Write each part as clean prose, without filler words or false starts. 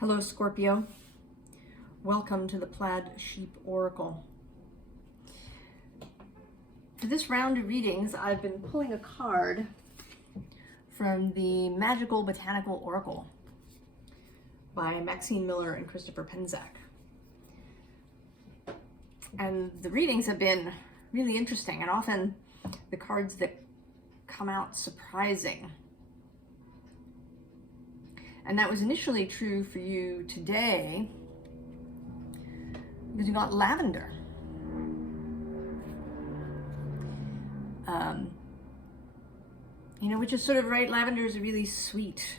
Hello, Scorpio. Welcome to the Plaid Sheep Oracle. For this round of readings, I've been pulling a card from the Magickal Botanical Oracle by Maxine Miller and Christopher Penczak. And the readings have been really interesting, and often the cards that come out surprising. And that was initially true for you today because you got lavender. Which is sort of right. Lavender is a really sweet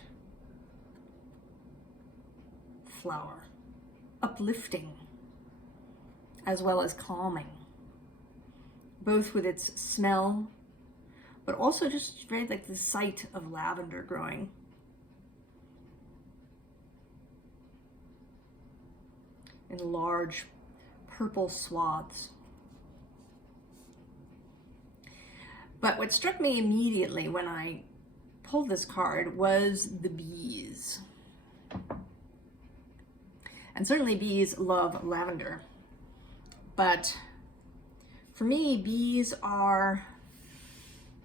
flower, uplifting as well as calming, both with its smell, but also just right like the sight of lavender growing. In large purple swaths. But what struck me immediately when I pulled this card was the bees. And certainly bees love lavender. But for me, bees are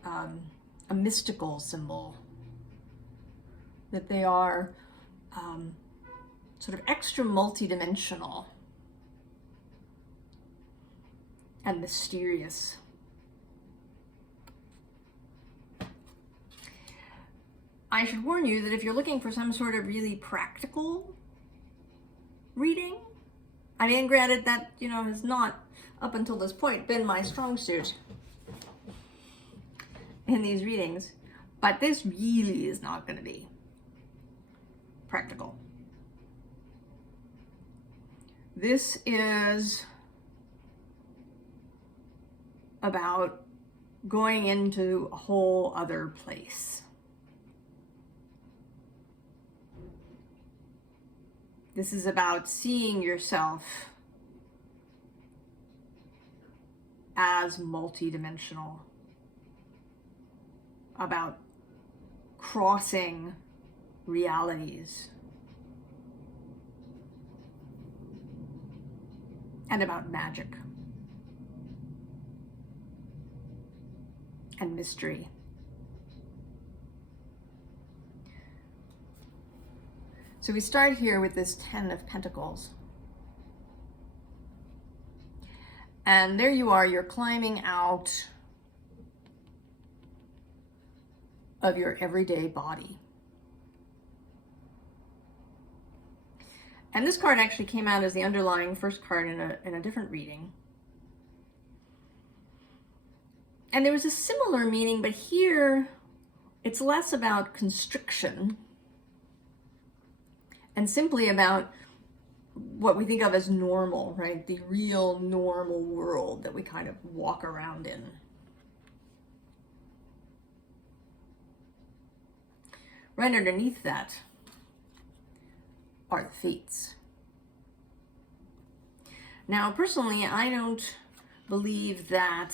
a mystical symbol. That they are sort of extra multidimensional and mysterious. I should warn you that if you're looking for some sort of really practical reading, I mean, granted that, has not up until this point been my strong suit in these readings, but this really is not going to be practical. This is about going into a whole other place. This is about seeing yourself as multidimensional, about crossing realities, and about magic and mystery. So we start here with this 10 of Pentacles. And there you are, you're climbing out of your everyday body. And this card actually came out as the underlying first card in a different reading. And there was a similar meaning, but here it's less about constriction and simply about what we think of as normal, right? The real normal world that we kind of walk around in. Right underneath that are the fates. Now, personally, I don't believe that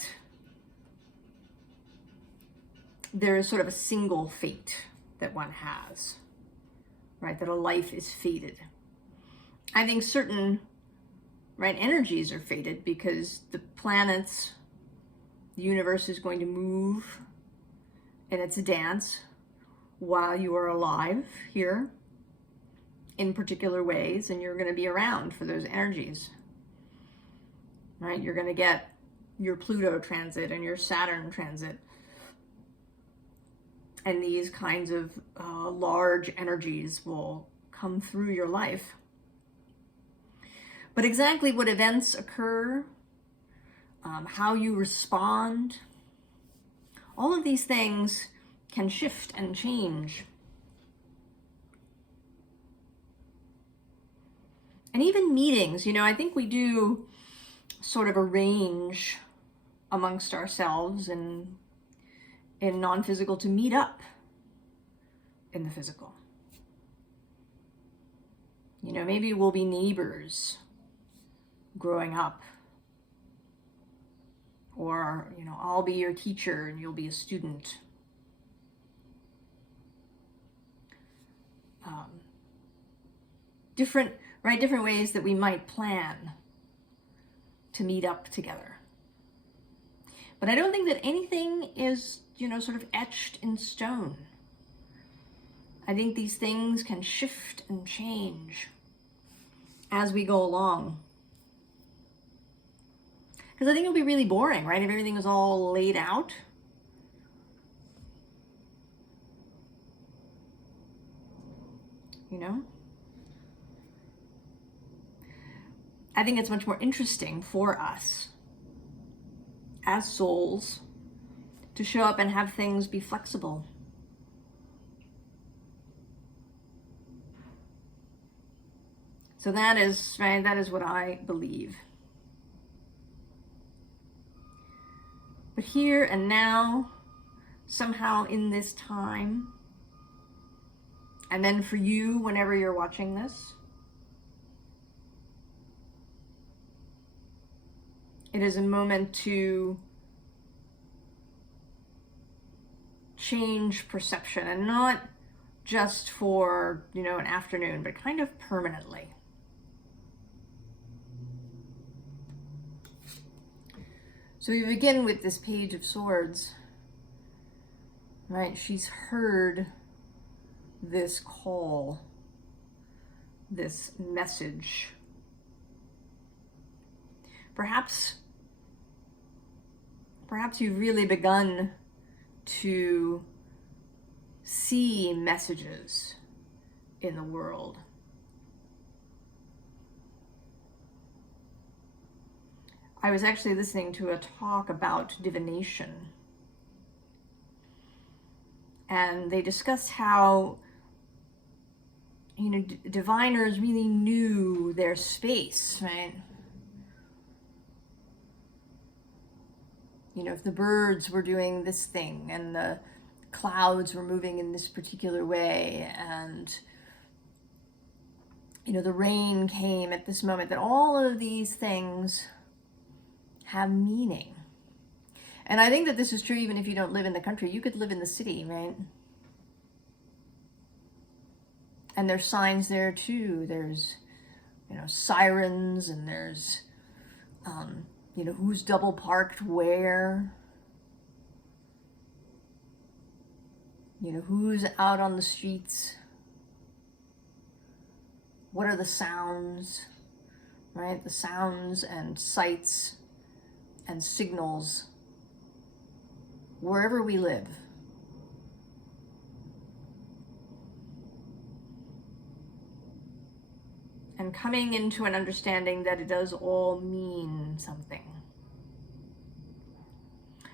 there is sort of a single fate that one has, right? That a life is fated. I think certain, right, energies are fated because the planets, the universe is going to move in its dance while you are alive here in particular ways, and you're going to be around for those energies, right? You're going to get your Pluto transit and your Saturn transit, and these kinds of large energies will come through your life. But exactly what events occur, how you respond, all of these things can shift and change. And even meetings, I think we do sort of arrange amongst ourselves and in non-physical to meet up in the physical. Maybe we'll be neighbors growing up, or I'll be your teacher and you'll be a student. different, right, different ways that we might plan to meet up together. But I don't think that anything is, you know, sort of etched in stone. I think these things can shift and change as we go along. Because I think it would be really boring, right, if everything was all laid out. You know? I think it's much more interesting for us as souls to show up and have things be flexible. So that is, right, that is what I believe. But here and now, somehow in this time, and then for you, whenever you're watching this, it is a moment to change perception, and not just for, you know, an afternoon, but kind of permanently. So we begin with this Page of Swords, right? She's heard this call, this message. Perhaps you've really begun to see messages in the world. I was actually listening to a talk about divination, and they discussed how, you know, diviners really knew their space, right? You know, if the birds were doing this thing and the clouds were moving in this particular way, and, you know, the rain came at this moment, that all of these things have meaning. And I think that this is true even if you don't live in the country. You could live in the city, right? And there's signs there too. There's, you know, sirens, and there's, you know, who's double parked where. You know, who's out on the streets. What are the sounds, right? The sounds and sights and signals wherever we live. And coming into an understanding that it does all mean something.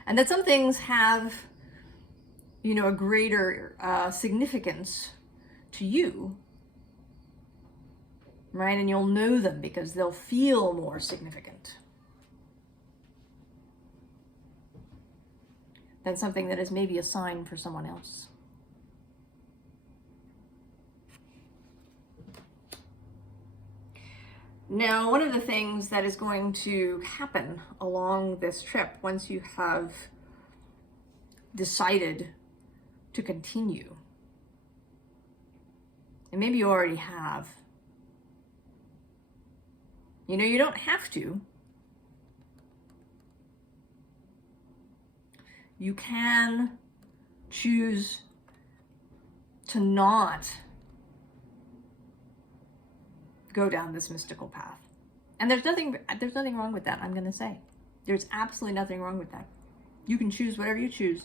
And that some things have, you know, a greater significance to you, right? And you'll know them because they'll feel more significant than something that is maybe a sign for someone else. Now, one of the things that is going to happen along this trip, once you have decided to continue, and maybe you already have, you know, you don't have to. You can choose to not go down this mystical path. And there's nothing wrong with that, I'm going to say. There's absolutely nothing wrong with that. You can choose whatever you choose.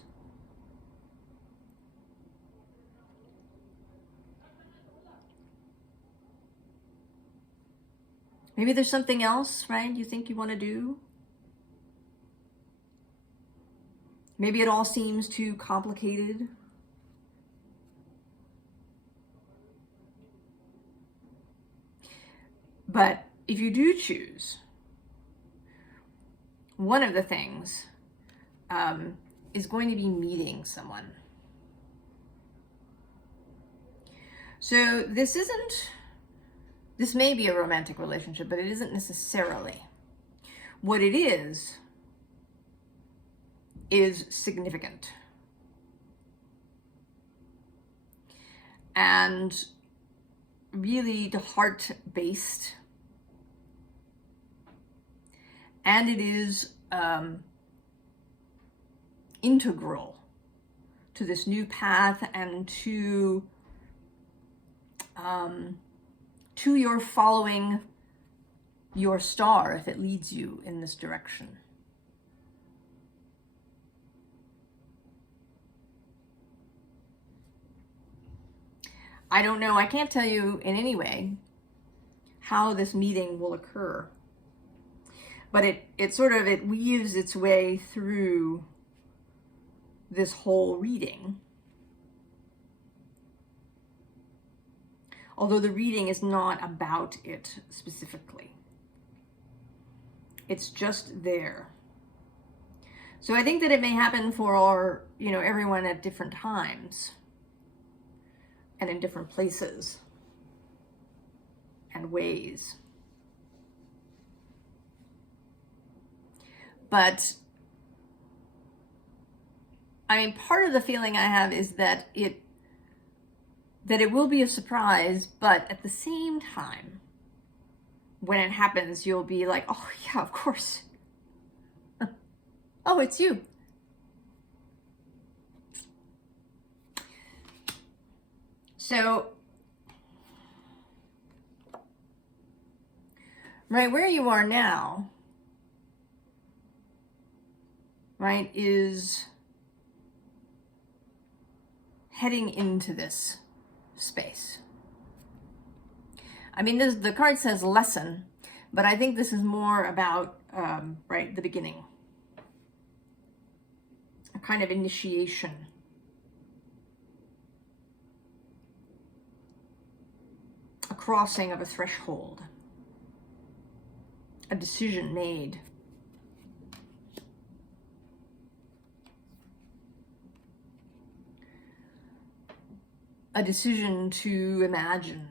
Maybe there's something else, right, you think you want to do. Maybe it all seems too complicated. But if you do choose, one of the things is going to be meeting someone. So this may be a romantic relationship, but it isn't necessarily. What it is significant. And really heart-based, and it is integral to this new path and to your following your star if it leads you in this direction. I don't know, I can't tell you in any way how this meeting will occur, but it weaves its way through this whole reading. Although the reading is not about it specifically. It's just there. So I think that it may happen for everyone at different times and in different places and ways. But part of the feeling I have is that it will be a surprise, but at the same time, when it happens, you'll be like, oh yeah, of course. Oh, it's you. So, right where you are now, right, is heading into this space. The card says lesson, but I think this is more about, the beginning. A kind of initiation. A crossing of a threshold. A decision made. A decision to imagine.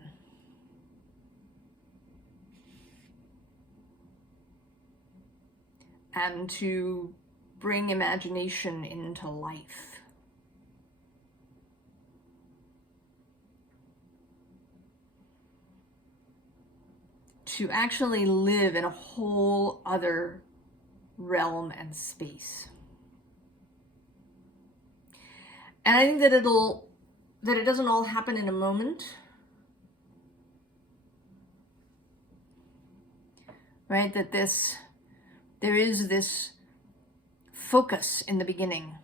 And to bring imagination into life. To actually live in a whole other realm and space. And I think that it doesn't all happen in a moment. Right? That there is this focus in the beginning.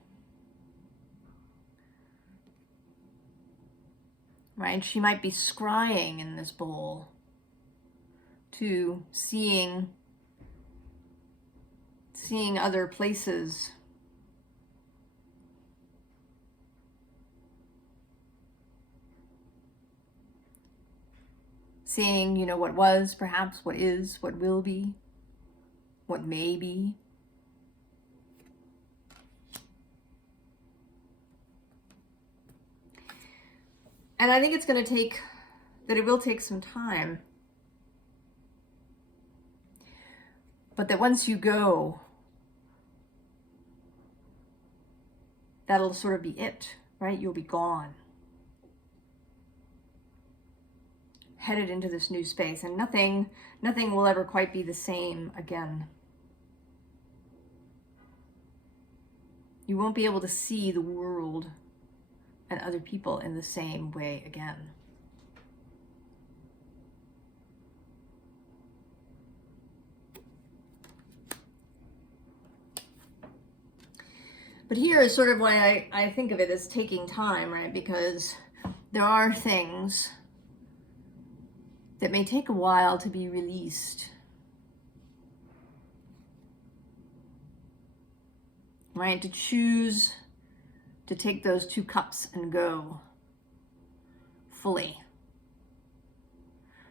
Right? She might be scrying in this bowl to seeing other places. Seeing, what was, perhaps, what is, what will be, what may be. And I think it will take some time. But that once you go, that'll sort of be it, right? You'll be gone. Headed into this new space, and nothing will ever quite be the same again. You won't be able to see the world and other people in the same way again. But here is sort of why I think of it as taking time, right? Because there are things that may take a while to be released. Right? To choose to take those 2 cups and go fully.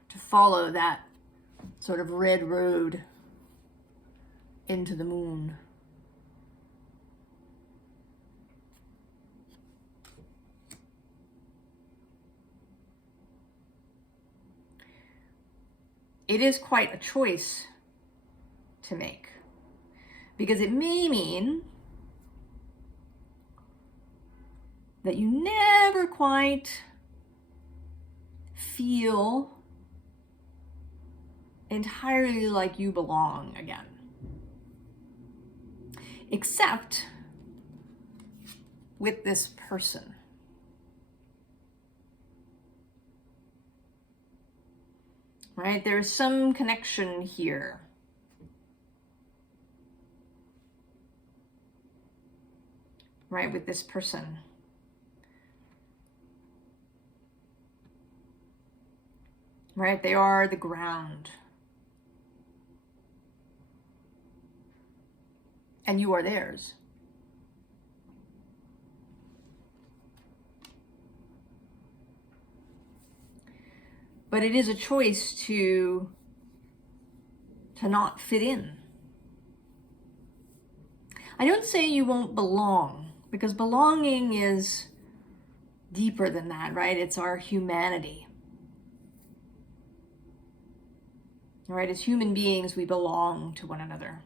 To follow that sort of red road into the moon. It is quite a choice to make, because it may mean that you never quite feel entirely like you belong again. Except with this person. Right? There's some connection here. Right, with this person. Right, they are the ground. And you are theirs. But it is a choice to not fit in. I don't say you won't belong, because belonging is deeper than that, right? It's our humanity. Right? As human beings, we belong to one another.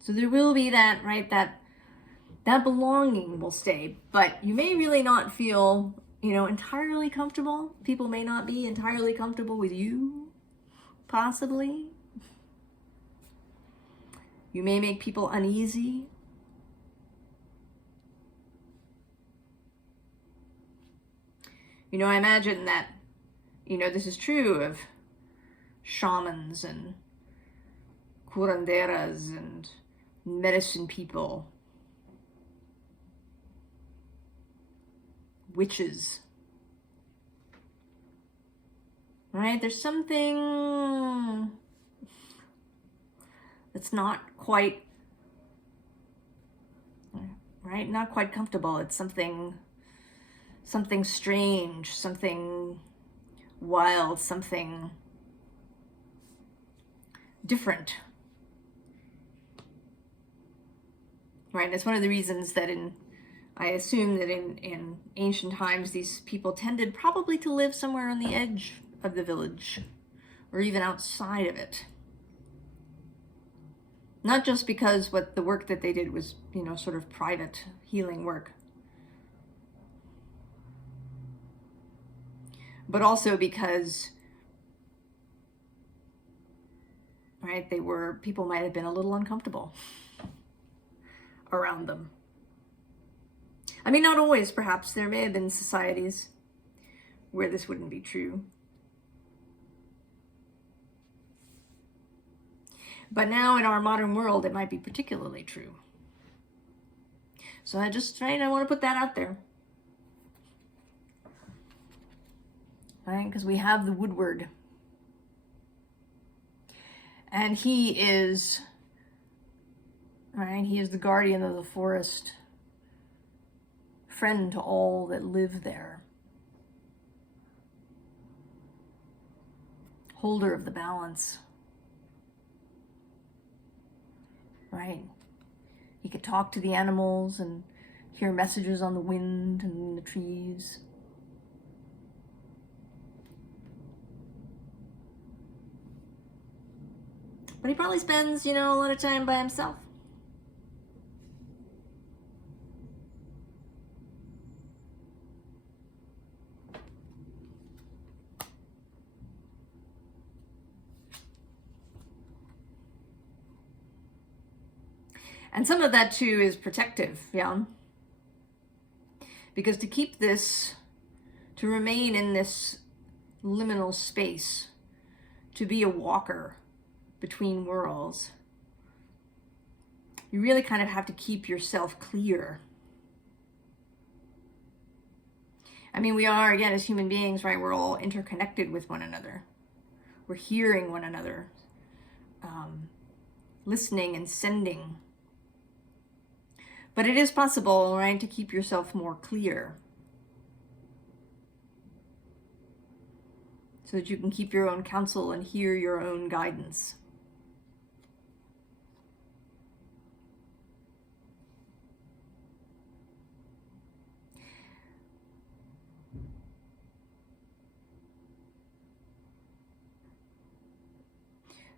So there will be that, right? That belonging will stay, but you may really not feel, entirely comfortable. People may not be entirely comfortable with you, possibly. You may make people uneasy. I imagine that, this is true of shamans and curanderas and medicine people, witches. Right? There's something that's not quite, right? Not quite comfortable. It's something strange, something wild, something different. Right? And it's one of the reasons that I assume that in ancient times, these people tended probably to live somewhere on the edge of the village, or even outside of it. Not just because the work that they did was, sort of private healing work, but also because, right, people might have been a little uncomfortable around them. I mean, not always, perhaps. There may have been societies where this wouldn't be true. But now in our modern world, it might be particularly true. So I want to put that out there. Right? Because we have the Woodward. And he is, right? He is the guardian of the forest, friend to all that live there, holder of the balance. Right? He could talk to the animals and hear messages on the wind and in the trees. But he probably spends, a lot of time by himself. And some of that too is protective, yeah? Because to remain in this liminal space, to be a walker between worlds, you really kind of have to keep yourself clear. I mean, we are, again, as human beings, right, we're all interconnected with one another. We're hearing one another, listening and sending. But it is possible, right, to keep yourself more clear, so that you can keep your own counsel and hear your own guidance.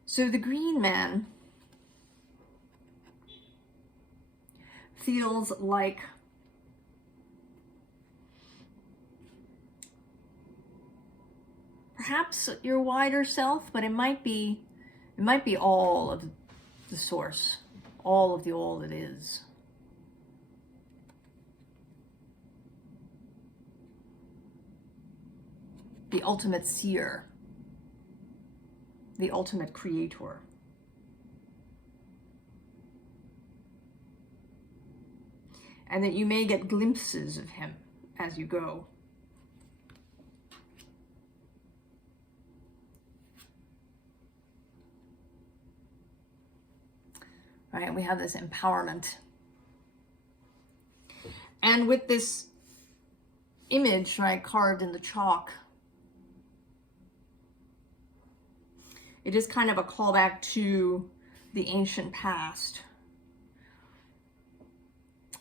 So the green man feels like perhaps your wider self, but it might be all of the source, all of the all that is. The ultimate seer, the ultimate creator. And that you may get glimpses of him as you go. Right, we have this empowerment. And with this image, right, carved in the chalk, it is kind of a callback to the ancient past.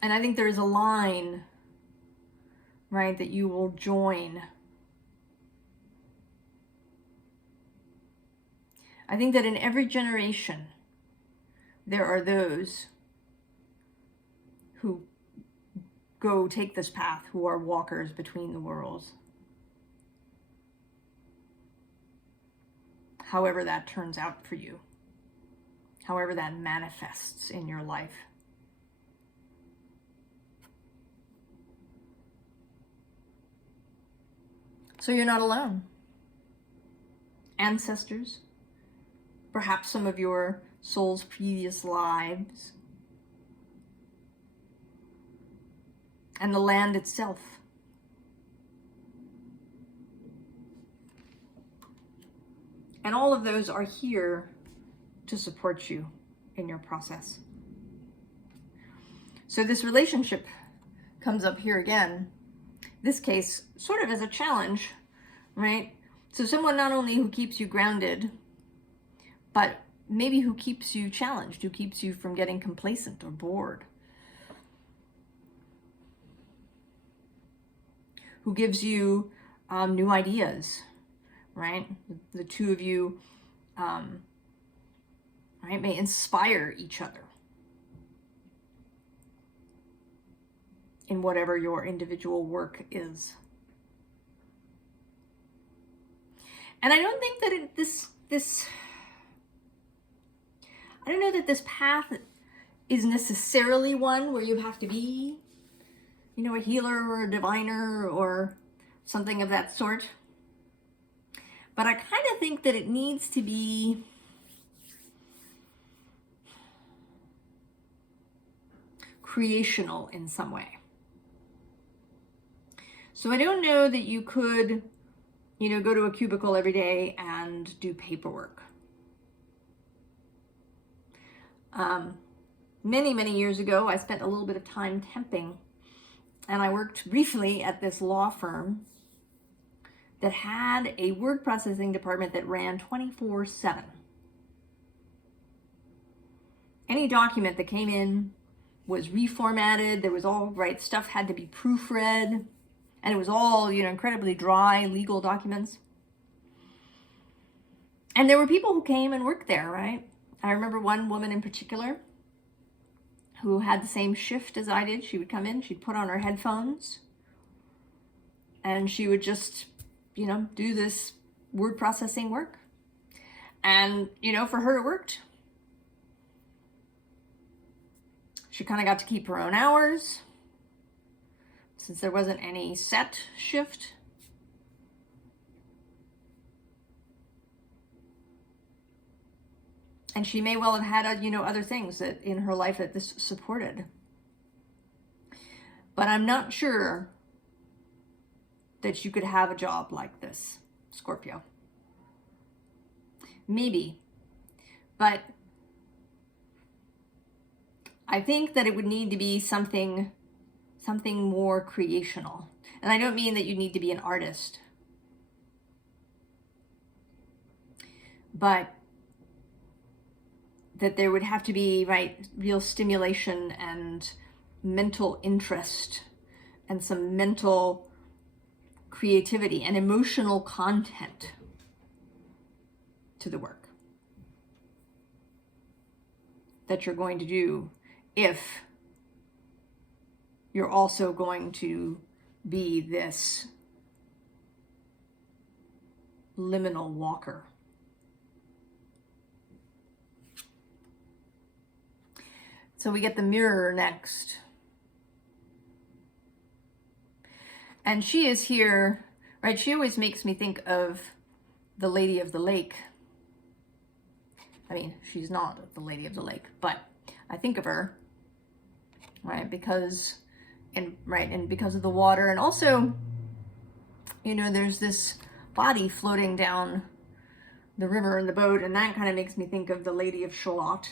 And I think there's a line, right, that you will join. I think that in every generation, there are those who go take this path, who are walkers between the worlds. However that turns out for you, however that manifests in your life. So you're not alone. Ancestors, perhaps some of your soul's previous lives, and the land itself. And all of those are here to support you in your process. So this relationship comes up here again. This case sort of as a challenge, right? So someone not only who keeps you grounded, but maybe who keeps you challenged, who keeps you from getting complacent or bored. Who gives you new ideas, right? The two of you, right, may inspire each other in whatever your individual work is. And I don't think that I don't know that this path is necessarily one where you have to be, you know, a healer or a diviner or something of that sort. But I kind of think that it needs to be creational in some way. So I don't know that you could, you know, go to a cubicle every day and do paperwork. Many years ago, I spent a little bit of time temping, and I worked briefly at this law firm that had a word processing department that ran 24/7. Any document that came in was reformatted. There was all right stuff had to be proofread, and it was all, you know, incredibly dry legal documents. And there were people who came and worked there, right? I remember one woman in particular who had the same shift as I did. She would come in, she'd put on her headphones, and she would just, you know, do this word processing work. And, you know, for her it worked. She kind of got to keep her own hours since there wasn't any set shift. And she may well have had, you know, other things that in her life that this supported. But I'm not sure that you could have a job like this, Scorpio. Maybe. But I think that it would need to be something more creational. And I don't mean that you need to be an artist. But that there would have to be, right, real stimulation and mental interest and some mental creativity and emotional content to the work that you're going to do if you're also going to be this liminal walker. So we get the Mirror next. And she is here, right? She always makes me think of the Lady of the Lake. I mean, she's not the Lady of the Lake, but I think of her, right? Because, and because of the water, and also, you know, there's this body floating down the river in the boat, and that kind of makes me think of the Lady of Shalott.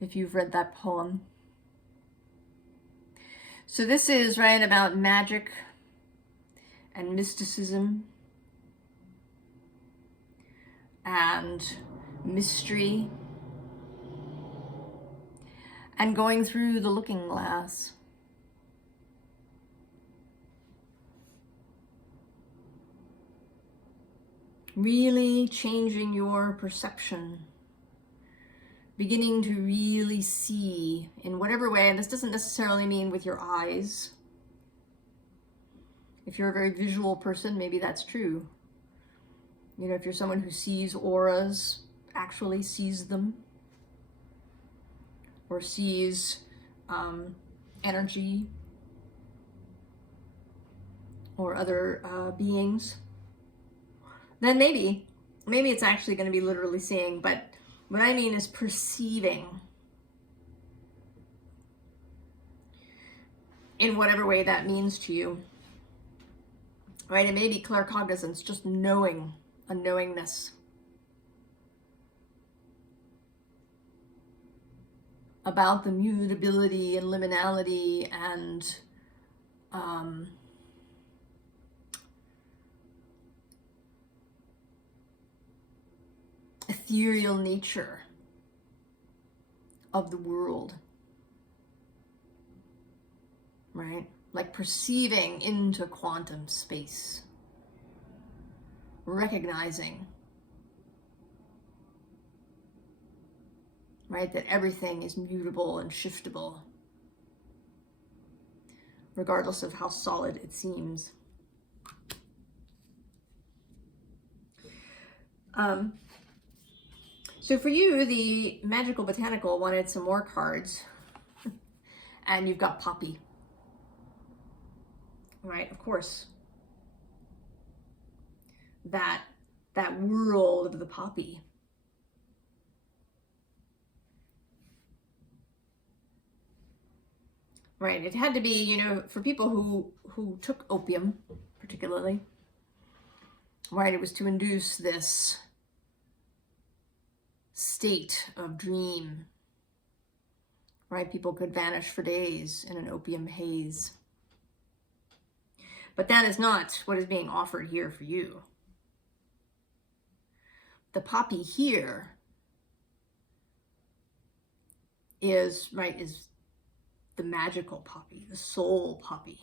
If you've read that poem. So this is, right, about magic and mysticism and mystery and going through the looking glass. Really changing your perception. Beginning to really see in whatever way, and this doesn't necessarily mean with your eyes. If you're a very visual person, maybe that's true. You know, if you're someone who sees auras, actually sees them, or sees energy or other beings, then maybe it's actually going to be literally seeing, but what I mean is perceiving in whatever way that means to you, right? It may be claircognizance, just knowing, a knowingness about the mutability and liminality and ethereal nature of the world, right? Like perceiving into quantum space, recognizing, right, that everything is mutable and shiftable, regardless of how solid it seems. So for you, the Magickal Botanical wanted some more cards, and you've got Poppy, right? Of course, that world of the poppy. Right, it had to be, you know, for people who took opium, particularly, right, it was to induce this state of dream, right? People could vanish for days in an opium haze. But that is not what is being offered here for you. The poppy here is, right, is the magical poppy, the soul poppy,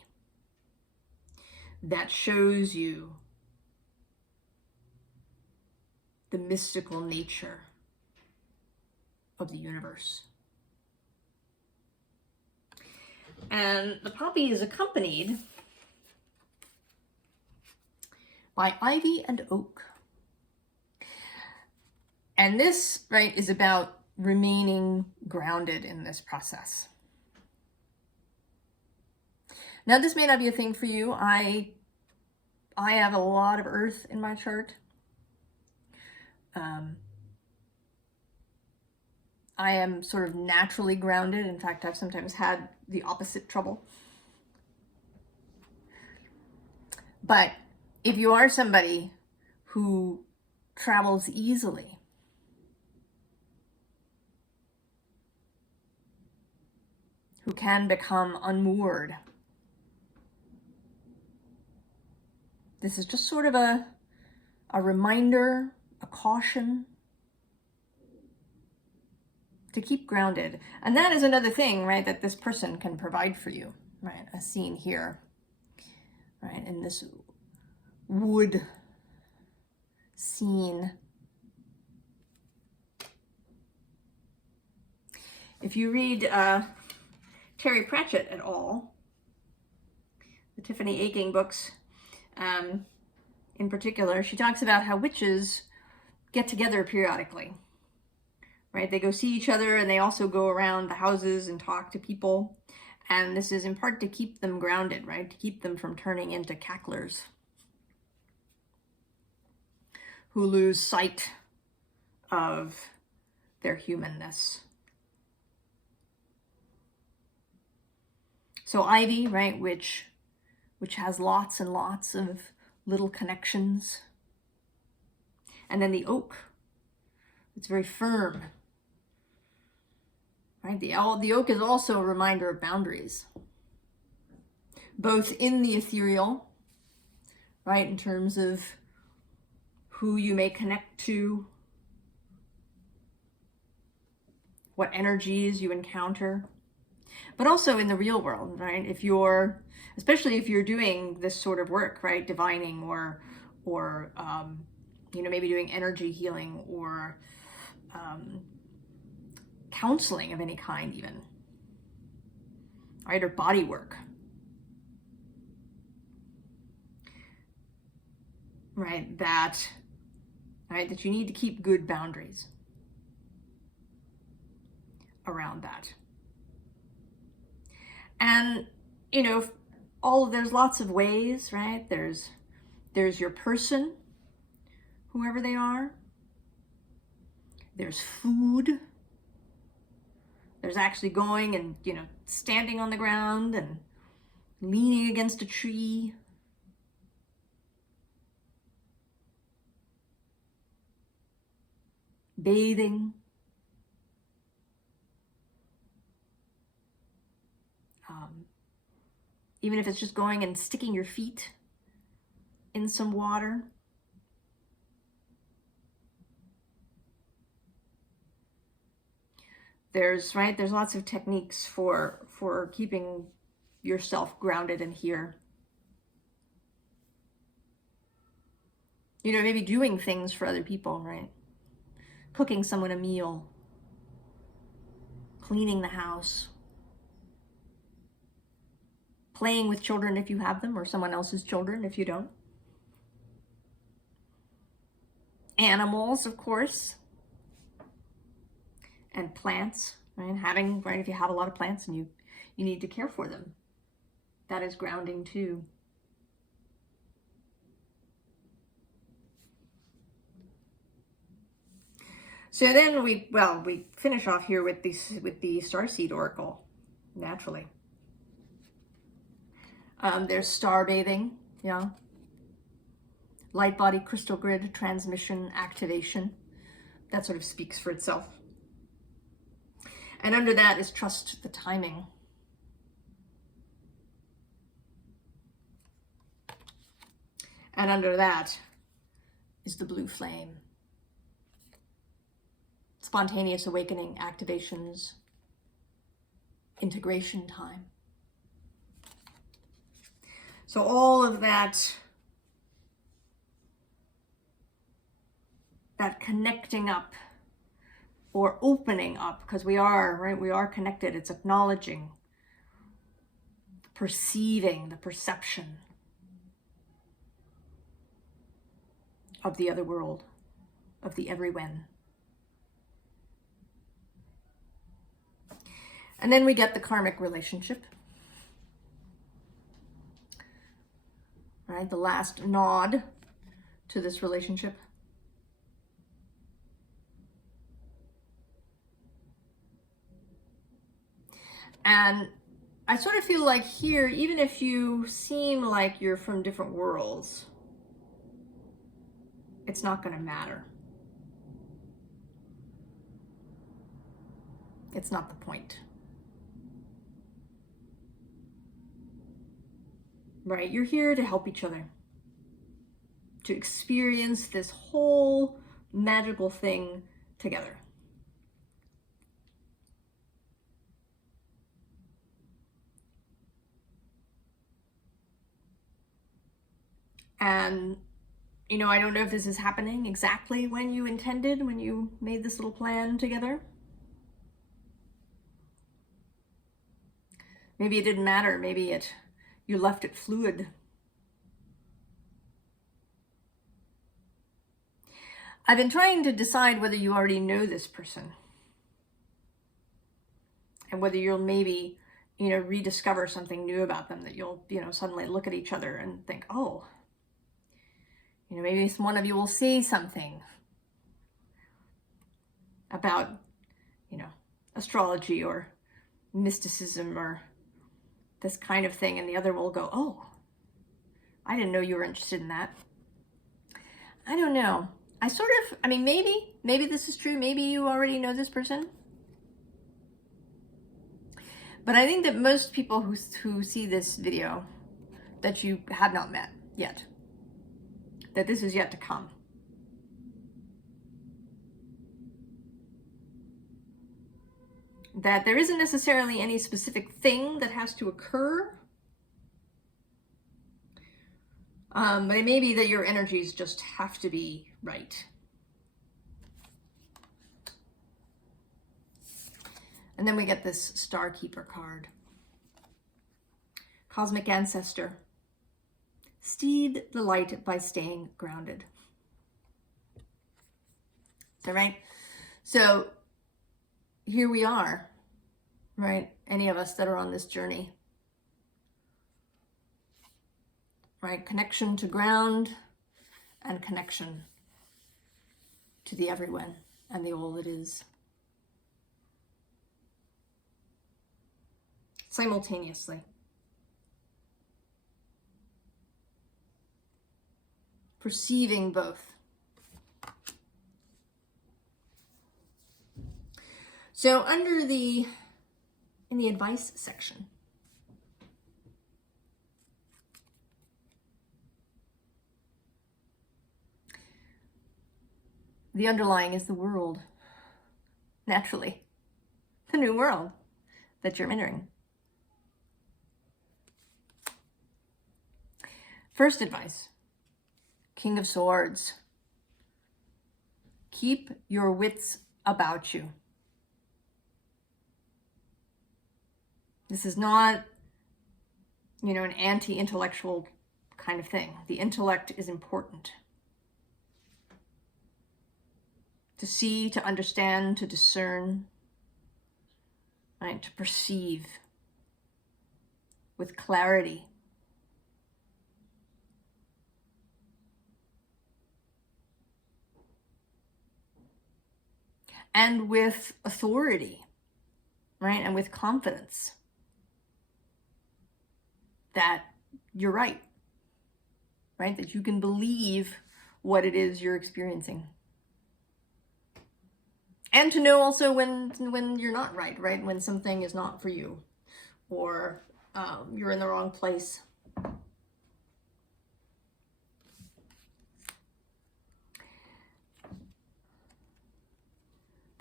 that shows you the mystical nature of the universe. And the poppy is accompanied by ivy and oak. And this, right, is about remaining grounded in this process. Now, this may not be a thing for you. I have a lot of earth in my chart. I am sort of naturally grounded. In fact, I've sometimes had the opposite trouble. But if you are somebody who travels easily, who can become unmoored, this is just sort of a reminder, a caution to keep grounded. And that is another thing, right, that this person can provide for you, right? A scene here, right, in this wood scene. If you read Terry Pratchett at all, the Tiffany Aching books, in particular, she talks about how witches get together periodically, right? They go see each other, and they also go around the houses and talk to people. And this is in part to keep them grounded, right? To keep them from turning into cacklers who lose sight of their humanness. So ivy, right, which has lots and lots of little connections. And then the oak, it's very firm, right? The oak is also a reminder of boundaries, both in the ethereal, right, in terms of who you may connect to, what energies you encounter, but also in the real world, right? Especially if you're doing this sort of work, right? Divining or maybe doing energy healing or counseling of any kind even, right? Or body work, right? That you need to keep good boundaries around that. And, there's lots of ways, right? There's your person, whoever they are. There's food. There's actually going and, standing on the ground and leaning against a tree. Bathing. Even if it's just going and sticking your feet in some water. There's lots of techniques for keeping yourself grounded and here. Maybe doing things for other people, right? Cooking someone a meal, cleaning the house, playing with children if you have them, or someone else's children if you don't. Animals, of course, and plants, right? If you have a lot of plants and you need to care for them, that is grounding too. So then we finish off here with the Starseed Oracle, naturally. There's star bathing, yeah. Light body crystal grid transmission activation. That sort of speaks for itself. And under that is trust the timing. And under that is the blue flame. Spontaneous awakening activations, integration time. So all of that connecting up or opening up, because we are connected. It's acknowledging, perceiving the perception of the other world, of the everyone. And then we get the karmic relationship. Right, the last nod to this relationship. And I sort of feel like here, even if you seem like you're from different worlds, it's not going to matter. It's not the point. Right? You're here to help each other, to experience this whole magical thing together. And, I don't know if this is happening exactly when you intended, when you made this little plan together. Maybe it didn't matter. Maybe You left it fluid. I've been trying to decide whether you already know this person and whether you'll maybe, rediscover something new about them, that you'll, suddenly look at each other and think, oh, maybe one of you will see something about, astrology or mysticism or this kind of thing, and the other will go, oh, I didn't know you were interested in that. I don't know. Maybe this is true. Maybe you already know this person. But I think that most people who see this video that you have not met yet, that this is yet to come. That there isn't necessarily any specific thing that has to occur. But it may be that your energies just have to be right. And then we get this Starkeeper card. Cosmic Ancestor. Steed the light by staying grounded. Is that right? So here we are, right? Any of us that are on this journey. Right? Connection to ground and connection to the everyone and the all that is. Simultaneously. Perceiving both. So in the advice section, the underlying is the world, naturally, the new world that you're entering. First advice, King of Swords. Keep your wits about you. This is not, an anti-intellectual kind of thing. The intellect is important. To see, to understand, to discern, right? To perceive with clarity. And with authority, right? And with confidence that you're right? That you can believe what it is you're experiencing. And to know also when you're not right? When something is not for you, or you're in the wrong place.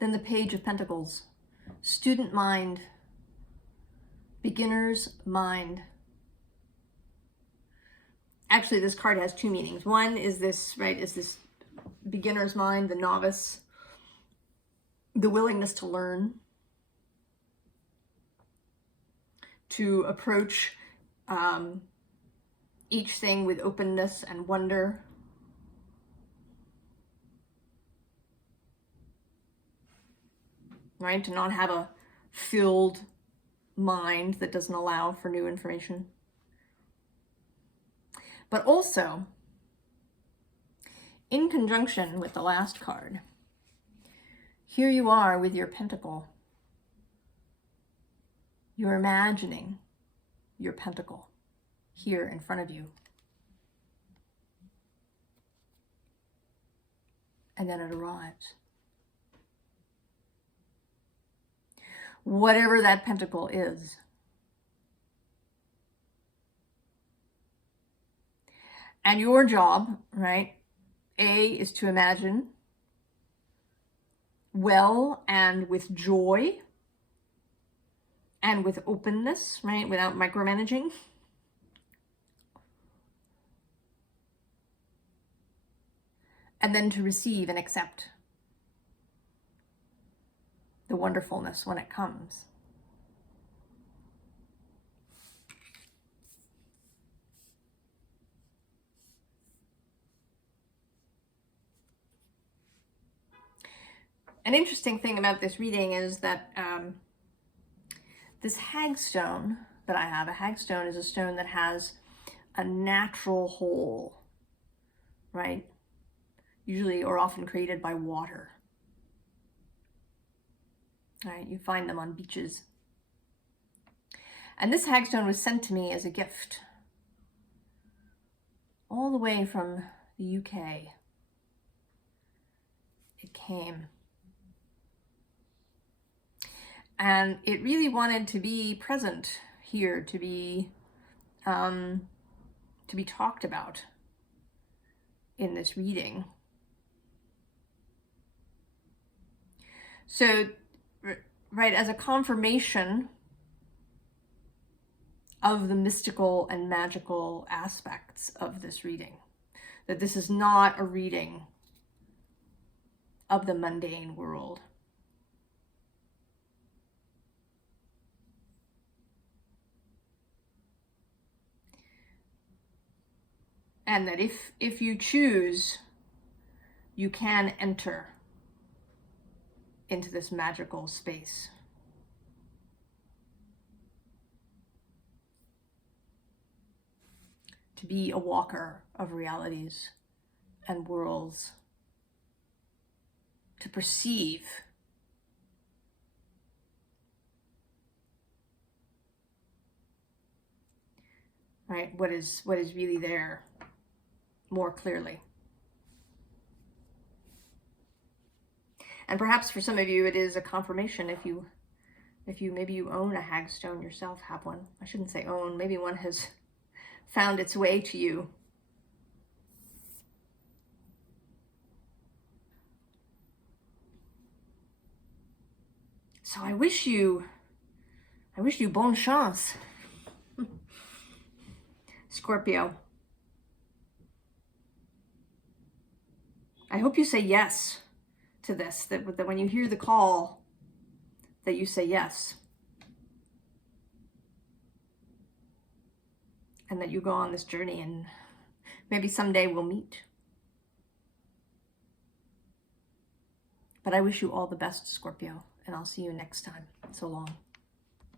Then the Page of Pentacles. Student mind. Beginner's mind. Actually, this card has two meanings. One is this, is this beginner's mind, the novice, the willingness to learn, to approach each thing with openness and wonder. Right? To not have a filled mind that doesn't allow for new information. But also, in conjunction with the last card, here you are with your pentacle. You're imagining your pentacle here in front of you. And then it arrives. Whatever that pentacle is. And your job, A, is to imagine well and with joy and with openness, without micromanaging. And then to receive and accept the wonderfulness when it comes. An interesting thing about this reading is that this hagstone that I have, a hagstone is a stone that has a natural hole, right? Usually or often created by water. Right, you find them on beaches. And this hagstone was sent to me as a gift, all the way from the UK. It came. And it really wanted to be present here, to be talked about in this reading. So, right, as a confirmation of the mystical and magical aspects of this reading, that this is not a reading of the mundane world. And that if you choose, you can enter into this magical space. To be a walker of realities and worlds. To perceive right what is really there more clearly. And perhaps for some of you it is a confirmation if you maybe you own a hagstone yourself, have one. I shouldn't say own, maybe one has found its way to you. So I wish you bonne chance, Scorpio. I hope you say yes to this, that when you hear the call, that you say yes. And that you go on this journey, and maybe someday we'll meet. But I wish you all the best, Scorpio, and I'll see you next time. So long.